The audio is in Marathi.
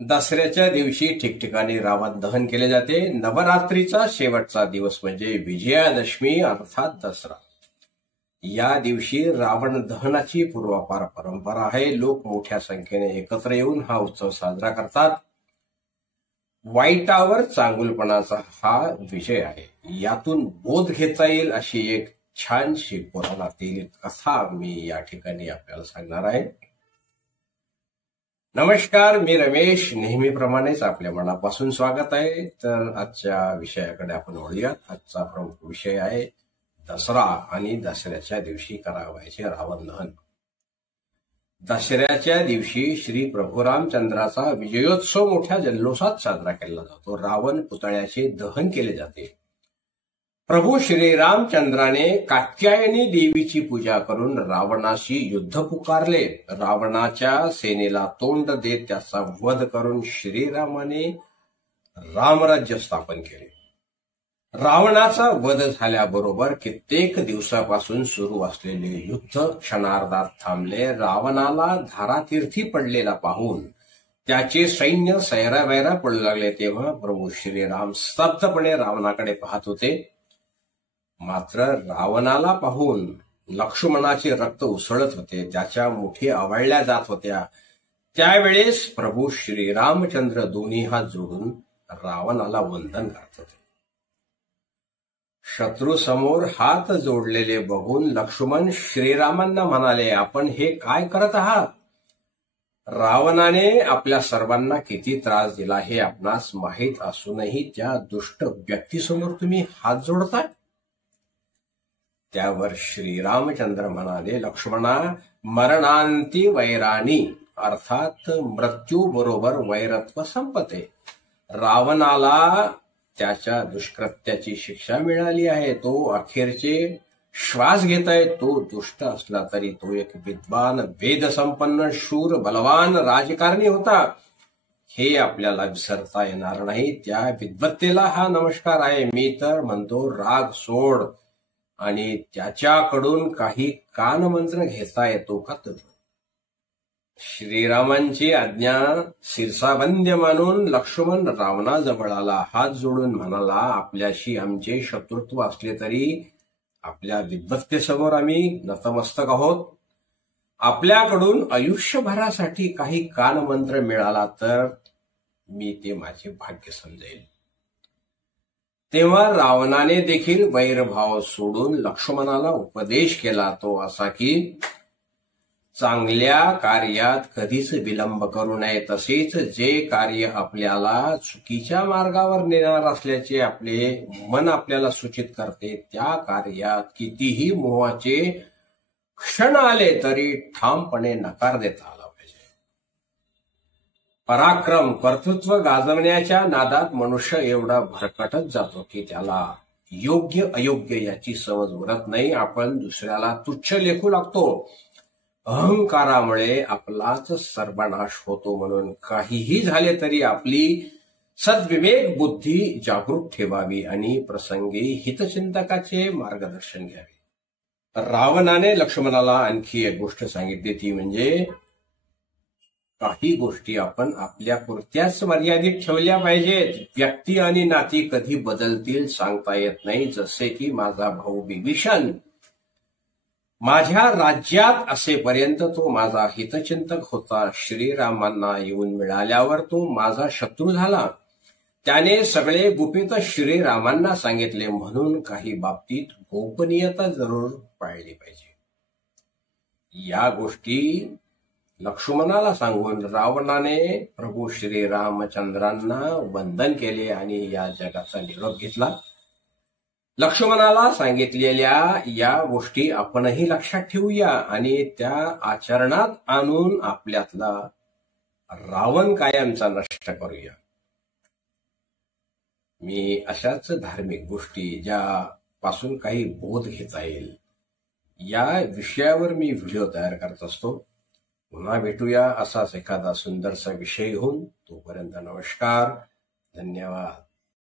दसऱ्याच्या दिवशी ठिकठिकाणी रावण दहन केले जाते। नवरात्रीचा शेवटचा दिवस म्हणजे विजयादशमी अर्थात दसरा। या दिवशी रावण दहनाची पूर्वापार परंपरा आहे। लोक मोठ्या संख्येने एकत्र येऊन हा उत्सव साजरा करतात। वाईटावर चांगुलपणाचा हा विजय आहे। यातून बोध घेता येईल अशी एक छानशी पुराणातील कथा मी या ठिकाणी आपल्याला सांगणार आहे। नमस्कार, मी रमेश। नेहमीप्रमाणेच आपल्या मनापासून स्वागत आहे। तर आजच्या विषयाकडे आपण वळूयात। आजचा प्रमुख विषय आहे दसरा आणि दसऱ्याच्या दिवशी करावयाचे रावण दहन। दसऱ्याच्या दिवशी श्री प्रभू रामचंद्राचा विजयोत्सव मोठ्या जल्लोषात साजरा केला जातो। रावण पुतळ्याचे दहन केले जाते। प्रभू श्री रामचंद्राने कात्यायनी देवीची पूजा करून रावणाशी युद्ध पुकारले। रावणाच्या सेनेला तोंड देत त्याचा वध करून श्रीरामाने रामराज्य स्थापन केले। रावणाचा वध झाल्याबरोबर कित्येक दिवसापासून सुरू असलेले युद्ध क्षणार्धात थांबले। रावणाला धारातीर्थी पडलेला पाहून त्याचे सैन्य सैरावैरा पडू लागले। तेव्हा प्रभू श्रीराम स्तब्धपणे रावणाकडे पाहत होते। मात्र रावणाला पाहून लक्ष्मणाचे रक्त उसळत होते, त्याच्या मुठी आवळल्या जात होत्या। त्यावेळेस प्रभू श्रीरामचंद्र दोन्ही हात जोडून रावणाला वंदन करत होते। शत्रू समोर हात जोडलेले बघून लक्ष्मण श्रीरामांना म्हणाले, आपण हे काय करत आहात? रावणाने आपल्या सर्वांना किती त्रास दिला हे आपणास माहीत असूनही त्या दुष्ट व्यक्तीसमोर तुम्ही हात जोडताय? त्यावर श्रीरामचंद्र म्हणाले, लक्ष्मणा, मरणांती वैराणी अर्थात मृत्यू बरोबर वैरत्व संपते। रावणाला त्याच्या दुष्कृत्याची शिक्षा मिळाली आहे। तो अखेरचे श्वास घेत आहे। तो दुष्ट असला तरी तो एक विद्वान, वेदसंपन्न, शूर, बलवान राजकारणी होता। हे आपल्याला विसरता येणार नाही। त्या विद्वत्तेला हा नमस्कार आहे। मी तर म्हणतो, राग सोड आणि त्याच्याकडून काही कानमंत्र घेता येतो का तुला? श्रीरामांची आज्ञा शिरसाबंद्य मानून लक्ष्मण रावणाजवळ आला। हात जोडून म्हणाला, आपल्याशी आमचे शत्रुत्व असले तरी आपल्या विद्वत्तेसमोर आम्ही नतमस्तक आहोत। आपल्याकडून आयुष्यभरासाठी काही कानमंत्र मिळाला तर मी ते माझे भाग्य समजेल। तेव्हा रावणाने देखील वैरभाव सोडून लक्ष्मणाला उपदेश केला, तो असा की चांगल्या कार्यात कधीच विलंब करू नये। तसेच जे कार्य आपल्याला चुकीच्या मार्गावर नेणार असल्याचे आपले मन आपल्याला सूचित करते, त्या कार्यात कितीही मोहाचे क्षण आले तरी ठामपणे नकार देता आला पाहिजे। पराक्रम, कर्तृत्व गाजवण्याच्या नादात मनुष्य एवढा भरकटत जातो की त्याला योग्य अयोग्य याची समज उरत नाही। आपण दुसऱ्याला तुच्छ लेखू लागतो। अहंकारामुळे आपलाच सर्वनाश होतो। म्हणून काहीही झाले तरी आपली सद्विवेक बुद्धी जागृत ठेवावी आणि प्रसंगी हितचिंतकाचे मार्गदर्शन घ्यावे। रावणाने लक्ष्मणाला आणखी एक गोष्ट सांगितली, ती म्हणजे काही गोष्टी आपण आपल्या पुरत्याच मर्यादित ठेवल्या पाहिजेत। व्यक्ती आणि नाती कधी बदलतील सांगता येत नाही। जसे की माझा भाऊ विभीषण माझ्या राज्यात असेपर्यंत तो माझा हितचिंतक होता। श्रीरामांना येऊन मिळाल्यावर तो माझा शत्रू झाला। त्याने सगळे गुपित श्रीरामांना सांगितले। म्हणून काही बाबतीत गोपनीयता जरूर पाळली पाहिजे। या गोष्टी लक्ष्मणाला सांगून रावणाने प्रभू श्रीरामचंद्रांना वंदन केले आणि या जगाचा निरोप घेतला। लक्ष्मणाला सांगितलेल्या या गोष्टी आपणही लक्षात ठेवूया आणि त्या आचरणात आणून आपल्यातला रावण कायमचा नष्ट करूया। मी अशाच धार्मिक गोष्टी ज्यापासून काही बोध घेता येईल या विषयावर मी व्हिडिओ तयार करत असतो। पुन्हा भेटूया असाच एखादा सुंदरसा विषय घेऊन। तोपर्यंत नमस्कार, धन्यवाद।